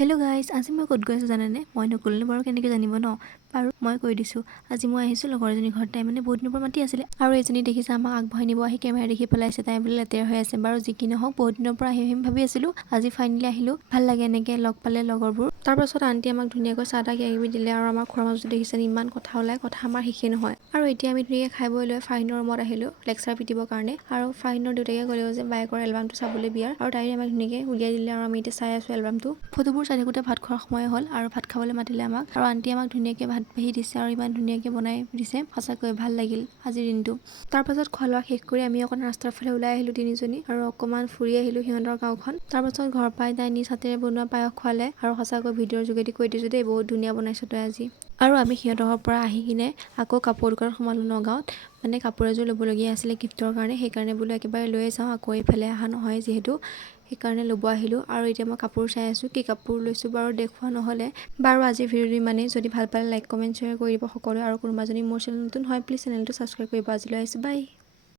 Hello' guys, আজি মই ক'ত গৈ আছোঁ জানেনে? মই নক'লে বাৰু কেনেকৈ জানিব ন? বাৰু মই কৈ দিছোঁ। আজি মই আহিছোঁ লগৰ এজনী ঘৰত। তাই মানে বহুত দিনৰ পৰা মাতি আছিলে আৰু এইজনী দেখিছে আমাক আগবঢ়াই নিব আহি কেমেৰা দেখি পেলাইছে। তাই বোলে লেতেৰা হৈ আছে। বাৰু যি কি নহওক, বহুত দিনৰ পৰা আহিম ভাবি আছিলোঁ। আজি ফাইনেলি আহিলোঁ। ভাল লাগে এনেকৈ লগ পালে লগৰবোৰ। তাৰপাছত আণ্টি আমাক ধুনীয়াকৈ চাহ তাহ কিবা কিবি দিলে আৰু আমাৰ খোৱাৰ মাজতে দেখিছে ইমান কথা ওলাই, কথা আমাৰ শেষেই নহয়। আৰু এতিয়া আমি ধুনীয়াকৈ খাই বৈ লৈ ফাহিনৰ ৰুমত আহিলোঁ লেকচাৰ পিটিবৰ কাৰণে। আৰু ফাহিনৰ দেউতাকে ক'লেও যে বায়েকৰ এলবামটো চাবলৈ বিয়াৰ, আৰু তাই আমাক ধুনীয়াকৈ উলিয়াই দিলে আৰু আমি এতিয়া চাই আছোঁ এলবামটো। ফটোবোৰ চাই থাকোঁতে ভাত খোৱাৰ সময় হ'ল আৰু ভাত খাবলৈ মাতিলে আমাক, আৰু আণ্টিয়ে আমাক ধুনীয়াকৈ ভাত বাঢ়ি দিছে আৰু ইমান ধুনীয়াকৈ বনাই দিছে। সঁচাকৈ ভাল লাগিল আজিৰ দিনটো। তাৰপাছত খোৱা লোৱা শেষ কৰি আমি অকণ ৰাস্তাৰ ফালে ওলাই আহিলোঁ তিনিজনী আৰু অকণমান ফুৰি আহিলোঁ সিহঁতৰ গাঁওখন। তাৰপাছত ঘৰ পাই তাই নিজ হাতেৰে বনোৱা পায়স খোৱালে আৰু সঁচাকৈ ভিডিঅ'ৰ যোগেদি কৈ দিছোঁ দেই, বহুত ধুনীয়া বনাইছোঁ তই আজি। আৰু আমি সিহঁতৰ পৰা আহি কিনে আকৌ কাপোৰ দোকানত সোমালোঁ নগাঁৱত। মানে কাপোৰ এযোৰ ল'বলগীয়া আছিলে গিফ্টৰ কাৰণে, সেইকাৰণে বোলো একেবাৰে লৈয়ে যাওঁ, আকৌ এইফালে অহা নহয় যিহেতু, সেইকাৰণে ল'ব আহিলোঁ। আৰু এতিয়া মই কাপোৰ চাই আছোঁ, কি কাপোৰ লৈছোঁ বাৰু দেখুওৱা নহ'লে। বাৰু আজিৰ ভিডিঅ'টো ইমানেই। যদি ভাল পালে লাইক কমেণ্ট শ্বেয়াৰ কৰি দিব সকলোৱে, আৰু কোনোবা যদি মোৰ চেনেল নতুন হয় প্লিজ চেনেলটো ছাবস্ক্ৰাইব কৰিব। আজিলৈ আহিছোঁ, বাই।